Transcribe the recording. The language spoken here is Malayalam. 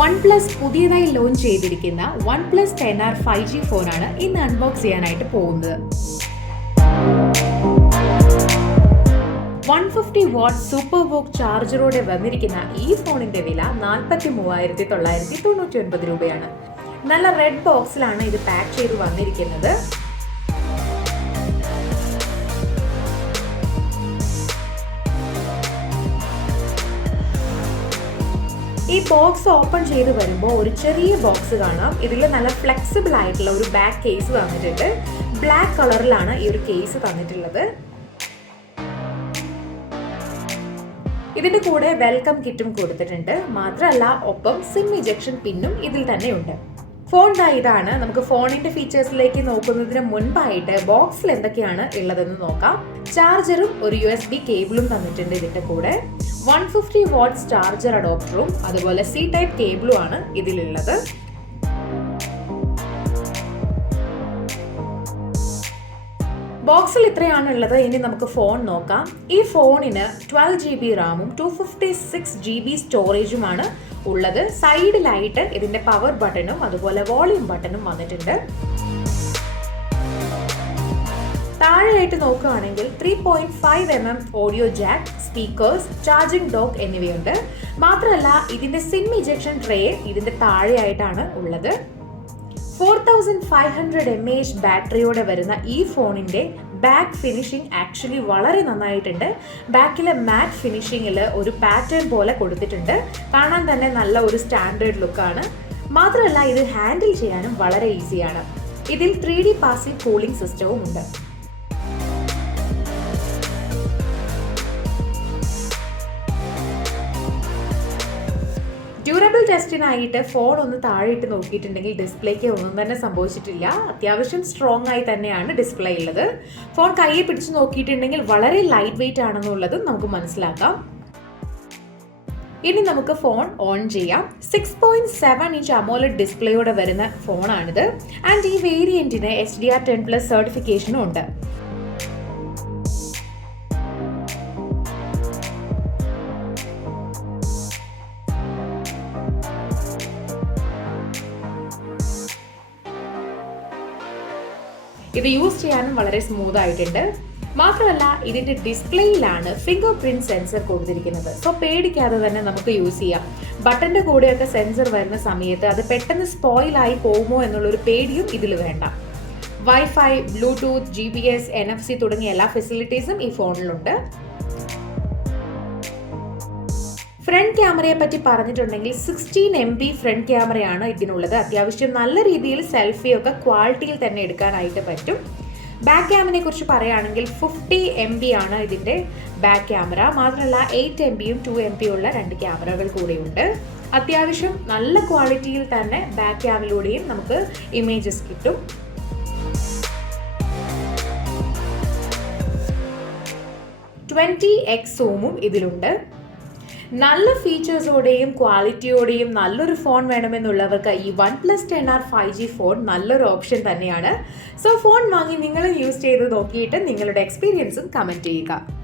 OnePlus പുതിയതായി ലോഞ്ച് ചെയ്തിരിക്കുന്ന OnePlus 10R 5G ഫോണാണ് ഇന്ന് അൺബോക്സ് ചെയ്യാനായിട്ട് പോകുന്നത്. 150 വാട്ട് സൂപ്പർ വോക്ക് ചാർജറോടെ വന്നിരിക്കുന്ന ഈ ഫോണിന്റെ വില 43,999 രൂപയാണ്. നല്ല റെഡ് ബോക്സിലാണ് ഇത് പാക്ക് ചെയ്ത് വന്നിരിക്കുന്നത്. ഈ ബോക്സ് ഓപ്പൺ ചെയ്ത് വരുമ്പോൾ ഒരു ചെറിയ ബോക്സ് കാണാം. ഇതിൽ നല്ല ഫ്ലെക്സിബിൾ ആയിട്ടുള്ള ഒരു ബാക്ക് കേസ് തന്നിട്ടുണ്ട്. ബ്ലാക്ക് കളറിലാണ് ഈ ഒരു കേസ് തന്നിട്ടുള്ളത്. ഇതിന്റെ കൂടെ വെൽക്കം കിറ്റും കൊടുത്തിട്ടുണ്ട്. മാത്രമല്ല ഒപ്പം സിം ഇജക്ഷൻ പിന്നും ഇതിൽ തന്നെ ഉണ്ട്. ഫോൺ ഇതാണ്. നമുക്ക് ഫോണിന്റെ ഫീച്ചേഴ്സിലേക്ക് നോക്കുന്നതിന് മുൻപായിട്ട് ബോക്സിൽ എന്തൊക്കെയാണ് ഉള്ളതെന്ന് നോക്കാം. ചാർജറും ഒരു USB കേബിളും തന്നിട്ടുണ്ട് ഇതിന്റെ കൂടെ. 150 വാട്ട്സ് ചാർജർ അഡോപ്റ്ററും അതുപോലെ C ടൈപ്പ് കേബിളും ആണ് ഇതിലുള്ളത്. ബോക്സിൽ ഇത്രയാണ് ഉള്ളത്. ഇനി നമുക്ക് ഫോൺ നോക്കാം. ഈ ഫോണിന് 12GB റാമും 256GB സ്റ്റോറേജുമാണ് ഉള്ളത്. സൈഡിലായിട്ട് ഇതിന്റെ പവർ ബട്ടണും അതുപോലെ വോളിയം ബട്ടണും വന്നിട്ടുണ്ട്. താഴെയായിട്ട് നോക്കുകയാണെങ്കിൽ 3.5mm audio Jack, speakers, charging dock എന്നിവയുണ്ട്. മാത്രമല്ല ഇതിന്റെ സിം ഇജക്ഷൻ ട്രേ ഇതിന്റെ താഴെയായിട്ടാണ് ഉള്ളത്. 4500 mAh ബാറ്ററിയോടെ വരുന്ന ഈ ഫോണിന്റെ ബാക്ക് ഫിനിഷിംഗ് ആക്ച്വലി വളരെ നന്നായിട്ടുണ്ട്. ബാക്കിലെ മാറ്റ് ഫിനിഷിംഗിൽ ഒരു പാറ്റേൺ പോലെ കൊടുത്തിട്ടുണ്ട്. കാണാൻ തന്നെ നല്ല ഒരു സ്റ്റാൻഡേർഡ് ലുക്കാണ്. മാത്രമല്ല ഇത് ഹാൻഡിൽ ചെയ്യാനും വളരെ ഈസിയാണ്. ഇതിൽ 3D പാസീവ് കൂളിംഗ് സിസ്റ്റവും ഉണ്ട്. ഡ്യൂറബിൾ ടെസ്റ്റിനായിട്ട് ഫോൺ ഒന്ന് താഴെയിട്ട് നോക്കിയിട്ടുണ്ടെങ്കിൽ ഡിസ്പ്ലേക്ക് ഒന്നും തന്നെ സംഭവിച്ചിട്ടില്ല. അത്യാവശ്യം സ്ട്രോങ് ആയി തന്നെയാണ് ഡിസ്പ്ലേ ഉള്ളത്. ഫോൺ കയ്യിൽ പിടിച്ച് നോക്കിയിട്ടുണ്ടെങ്കിൽ വളരെ ലൈറ്റ് വെയിറ്റ് ആണെന്നുള്ളതും നമുക്ക് മനസ്സിലാക്കാം. ഇനി നമുക്ക് ഫോൺ ഓൺ ചെയ്യാം. 6.7 ഇഞ്ച് അമോലഡ് ഡിസ്പ്ലേയോടെ വരുന്ന ഫോണാണിത്. ആൻഡ് ഈ വേരിയന്റിന് HDR10+ സർട്ടിഫിക്കേഷനും ഉണ്ട്. ഇത് യൂസ് ചെയ്യാനും വളരെ സ്മൂത്ത് ആയിട്ടുണ്ട്. മാത്രമല്ല ഇതിന്റെ ഡിസ്പ്ലേയിലാണ് ഫിംഗർ പ്രിന്റ് സെൻസർ കൊടുത്തിരിക്കുന്നത്. സോ പേടിക്കാതെ തന്നെ നമുക്ക് യൂസ് ചെയ്യാം. ബട്ടന്റെ കൂടെയൊക്കെ സെൻസർ വരുന്ന സമയത്ത് അത് പെട്ടെന്ന് സ്പോയിൽ ആയി പോകുമോ എന്നുള്ളൊരു പേടിയും ഇതിൽ വേണ്ട. വൈഫൈ, ബ്ലൂടൂത്ത്, GPS, NFC തുടങ്ങിയ എല്ലാ ഫെസിലിറ്റീസും ഈ ഫോണിലുണ്ട്. ഫ്രണ്ട് ക്യാമറയെ പറ്റി പറഞ്ഞിട്ടുണ്ടെങ്കിൽ 16 MB ഫ്രണ്ട് ക്യാമറയാണ് ഇതിനുള്ളത്. അത്യാവശ്യം നല്ല രീതിയിൽ സെൽഫിയൊക്കെ ക്വാളിറ്റിയിൽ തന്നെ എടുക്കാനായിട്ട് പറ്റും. ബാക്ക് ക്യാമറയെ കുറിച്ച് പറയുകയാണെങ്കിൽ 50 MB ആണ് ഇതിന്റെ ബാക്ക് ക്യാമറ. മാത്രമല്ല 8 MBയും 2 MB ഉള്ള 2 ക്യാമറകൾ കൂടെയുണ്ട്. അത്യാവശ്യം നല്ല ക്വാളിറ്റിയിൽ തന്നെ ബാക്ക് ക്യാമറയിലൂടെയും നമുക്ക് ഇമേജസ് കിട്ടും. (20x) സൂമും ഇതിലുണ്ട്. നല്ല ഫീച്ചേഴ്സോടെയും ക്വാളിറ്റിയോടെയും നല്ലൊരു ഫോൺ വേണമെന്നുള്ളവർക്ക് ഈ OnePlus 10R 5G ഫോൺ നല്ലൊരു ഓപ്ഷൻ തന്നെയാണ്. സോ ഫോൺ വാങ്ങി നിങ്ങൾ യൂസ് ചെയ്ത് നോക്കിയിട്ട് നിങ്ങളുടെ എക്സ്പീരിയൻസും കമൻറ്റ് ചെയ്യുക.